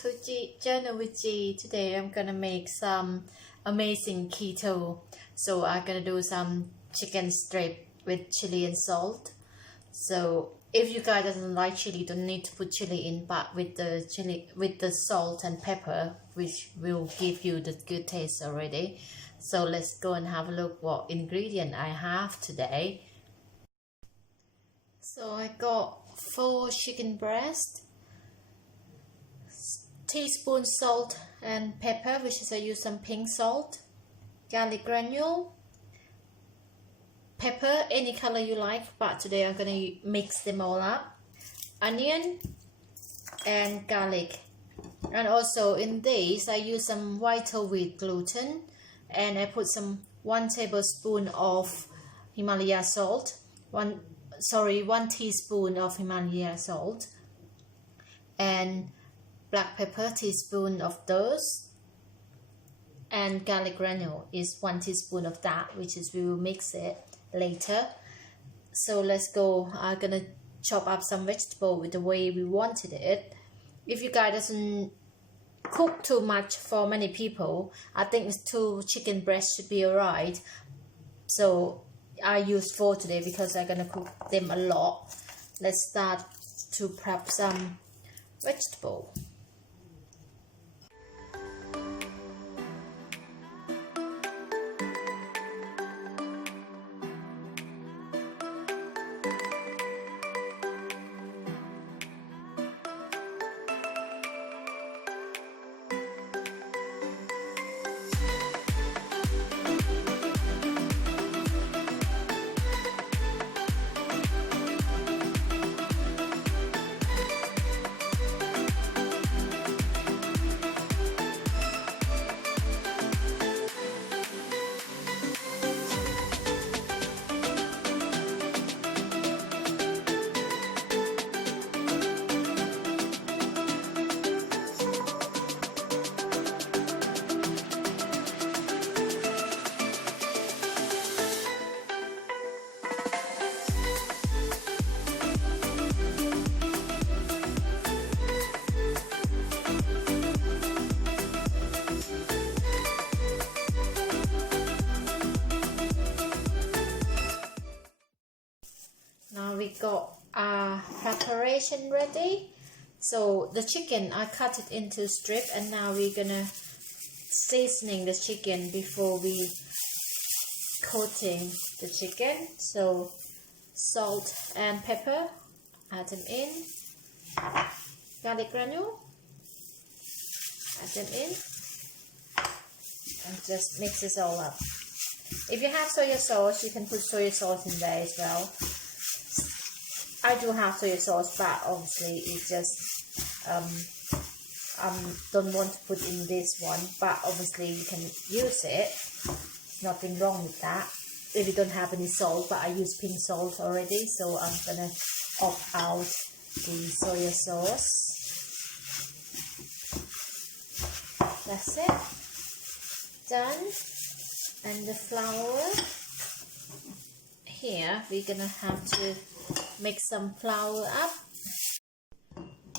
to Journal with G. Today I'm gonna make some amazing keto. So I'm gonna do some chicken strip with chili and salt. So if you guys doesn't like chili, don't need to put chili in, but with the salt and pepper, which will give you the good taste already. So let's go and have a look what ingredient I have today. So I got 4 chicken breast, teaspoon salt and pepper, which is I use some pink salt, garlic granule, pepper any color you like, but today I'm gonna mix them all up, onion and garlic. And also in this I use some white whole wheat gluten, and I put some 1 tablespoon of Himalaya salt, 1 teaspoon of Himalaya salt, and black pepper teaspoon of those, and garlic granule is 1 teaspoon of that, which is we will mix it later. So let's go. I'm gonna chop up some vegetable with the way we wanted it. If you guys doesn't cook too much for many people, I think it's 2 chicken breasts should be alright. So I use 4 today because I'm gonna cook them a lot. Let's start to prep some vegetable. Now we got our preparation ready. So the chicken, I cut it into strip, and now we're gonna seasoning the chicken before we coating the chicken. So salt and pepper, add them in, garlic granule, add them in, and just mix this all up. If you have soy sauce, you can put soy sauce in there as well. I do have soy sauce, but obviously it's just don't want to put in this one, but obviously you can use it. Nothing wrong with that if you don't have any salt, but I use pink salt already, so I'm gonna opt out the soy sauce. That's it, done. And the flour here, we're gonna have to mix some flour up.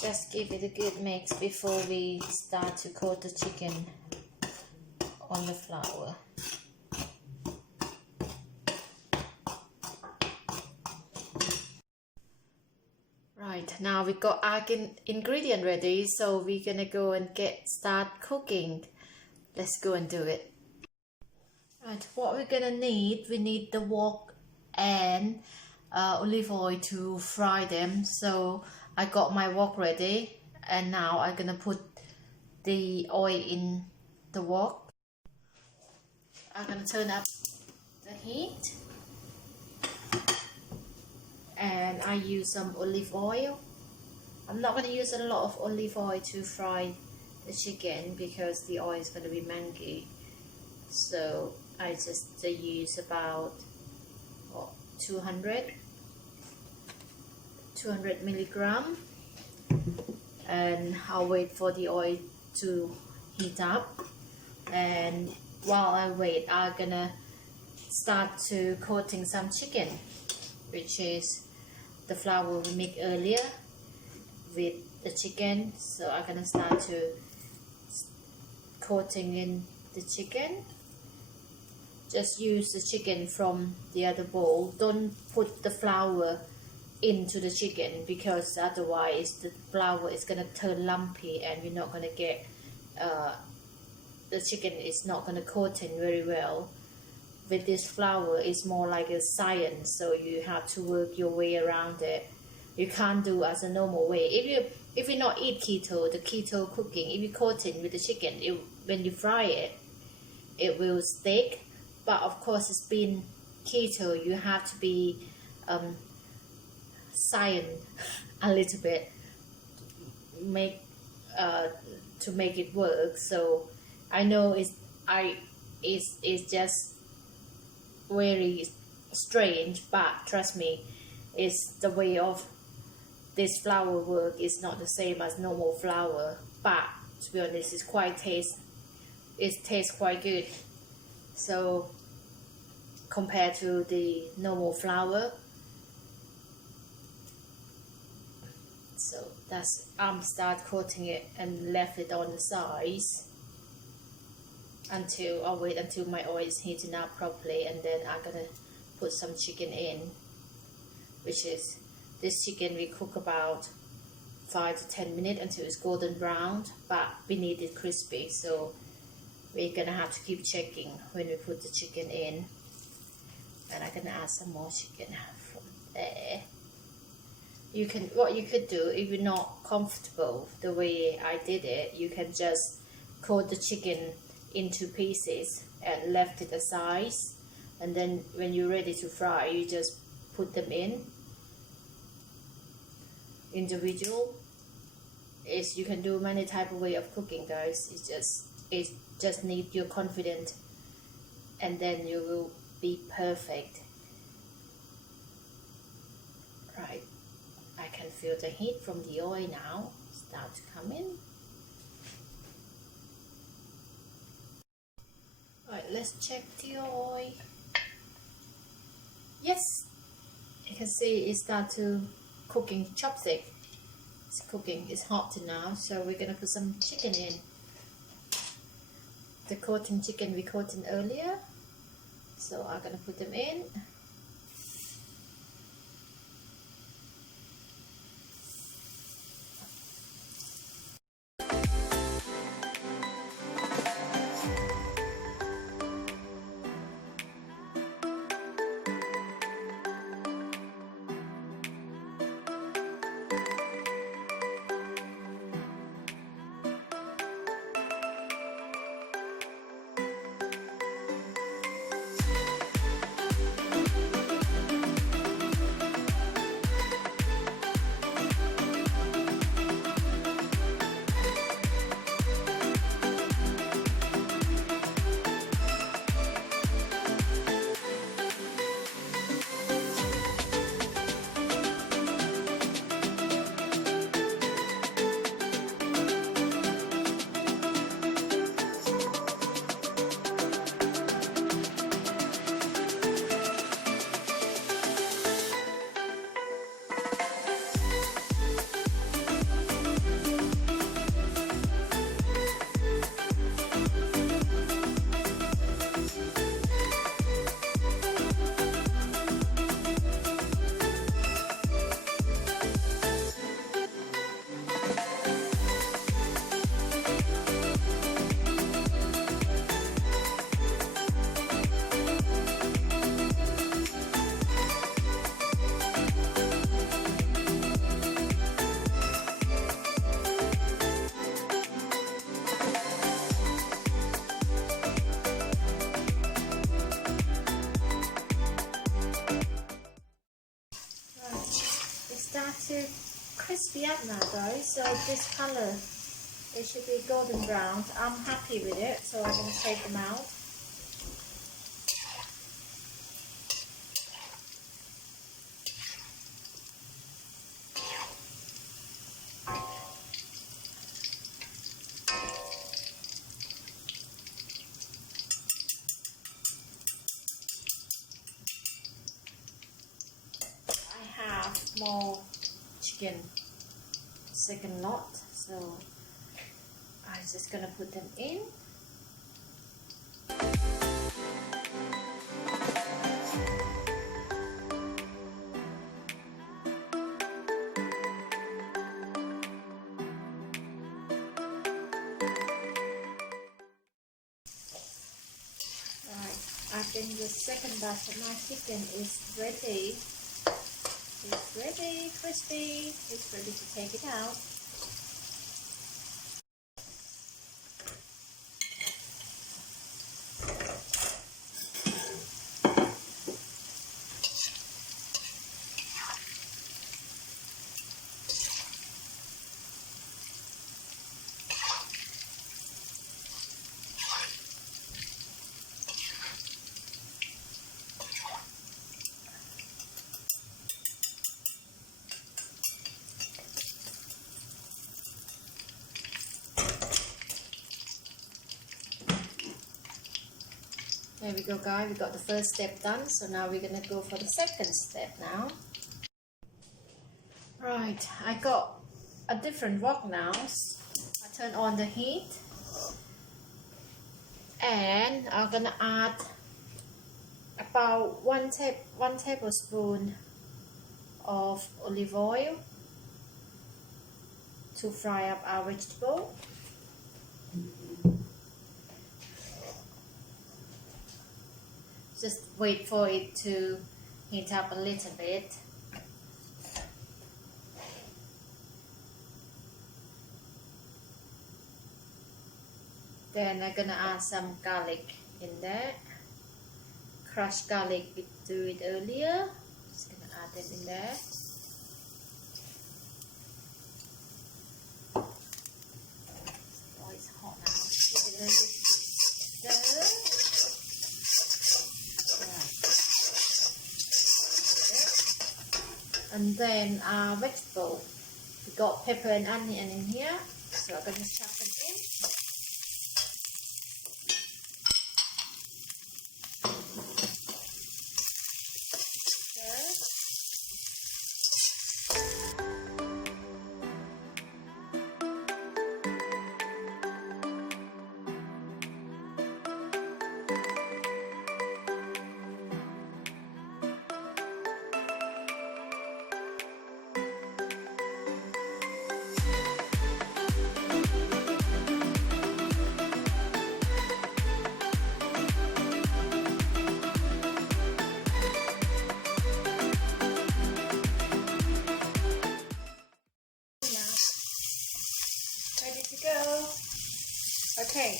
Just give it a good mix before we start to coat the chicken on the flour. Right, now we got our ingredient ready, so we're gonna go and start cooking. Let's go and do it. Right, what we're gonna need, we need the wok and olive oil to fry them. So I got my wok ready, and now I'm gonna put the oil in the wok. I'm gonna turn up the heat, and I use some olive oil. I'm not gonna use a lot of olive oil to fry the chicken because the oil is gonna be mangy. So I just use about 200 milligram, and I'll wait for the oil to heat up. And while I wait, I'm gonna start to coating some chicken, which is the flour we made earlier with the chicken. So I'm gonna start to coating in the chicken. Just use the chicken from the other bowl. Don't put the flour into the chicken, because otherwise the flour is gonna turn lumpy and you're not gonna get the chicken is not gonna coat in very well. With this flour, it's more like a science, so you have to work your way around it. You can't do as a normal way. If you not eat keto, the keto cooking, if you coat it with the chicken, when you fry it, it will stick. But of course, it's been keto, you have to be science a little bit to make it work. So I know it's just very strange, but trust me, it's the way of this flour work is not the same as normal flour. But to be honest, it tastes quite good. So compared to the normal flour, so that's start coating it and left it on the sides until I'll wait until my oil is heating up properly, and then I'm gonna put some chicken in, which is this chicken we cook about 5 to 10 minutes until it's golden brown, but we need it crispy. So we're gonna have to keep checking when we put the chicken in. And I'm gonna add some more chicken from there. What you could do, if you're not comfortable the way I did it, you can just coat the chicken into pieces and left it aside, and then when you're ready to fry, you just put them in individual. You can do many type of way of cooking, guys. It just need your confidence, and then you will be perfect. Right, I can feel the heat from the oil now start to come in. Right, let's check the oil. Yes, you can see it start to cooking chopstick. It's cooking, it's hot now, so we're gonna put some chicken in. The coating chicken we coated earlier, so I'm gonna put them in. To crispy up now, guys. So this color, it should be golden brown. I'm happy with it, so I'm going to take them out. I have more chicken, second lot, so I'm just gonna put them in. I think the second batch of my chicken is ready. It's ready, crispy. It's ready to take it out. There we go, guys. We got the first step done, so now we're gonna go for the second step now. Right, I got a different wok now. I turn on the heat, and I'm gonna add about one tablespoon of olive oil to fry up our vegetable. Just wait for it to heat up a little bit. Then I'm gonna add some garlic in there. Crushed garlic, we do it earlier. Just gonna add them in there. Oh, it's hot now. Give it a little bit stir. And then our vegetable, we got pepper and onion in here, so I'm going to chop them in. Okay,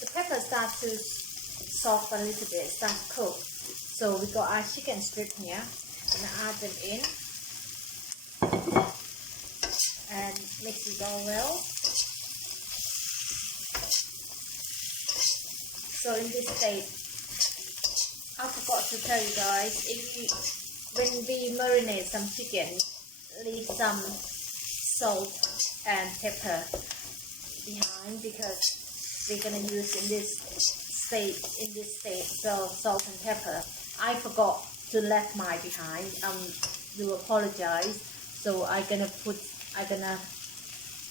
the pepper starts to soft a little bit, start to cook. So we got our chicken strip here. I'm gonna add them in and mix it all well. So in this state, I forgot to tell you guys, when we marinate some chicken, leave some salt and pepper behind, because we're gonna use in this state, so salt and pepper. I forgot to left mine behind. Do apologize. So I'm gonna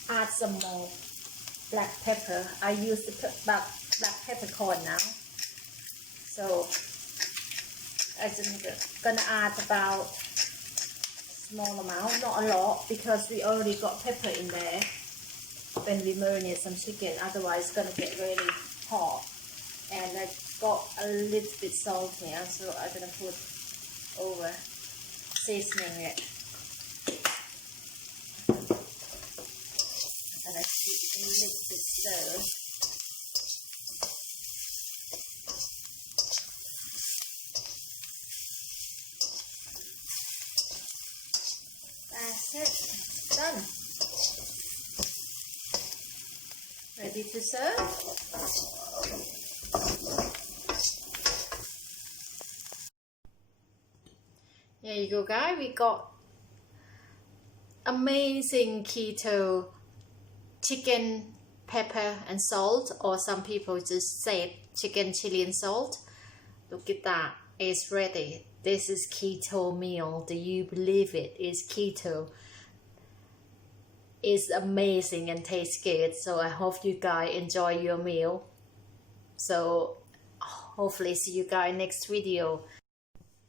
add some more black pepper. I use the black peppercorn now. So I'm gonna add about small amount, not a lot, because we already got pepper in there when we marinate some chicken, otherwise it's gonna get really hot. And I got a little bit salt here, so I'm gonna put over, seasoning it. And I keep it a little bit stirred. That's it, done. Ready to serve. There you go, guys. We got amazing keto chicken, pepper and salt, or some people just say chicken, chili and salt. Look at that, it's ready. This is keto meal. Do you believe it? It's keto. is amazing and tastes good. So I hope you guys enjoy your meal. So hopefully see you guys next video.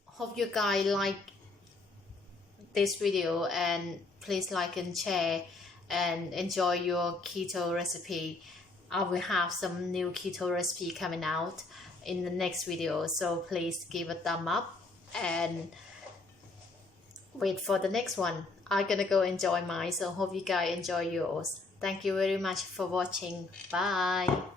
Hope you guys like this video, and please like and share and enjoy your keto recipe. I will have some new keto recipe coming out in the next video, so please give a thumb up and wait for the next one. I'm gonna go enjoy mine, so hope you guys enjoy yours. Thank you very much for watching. Bye.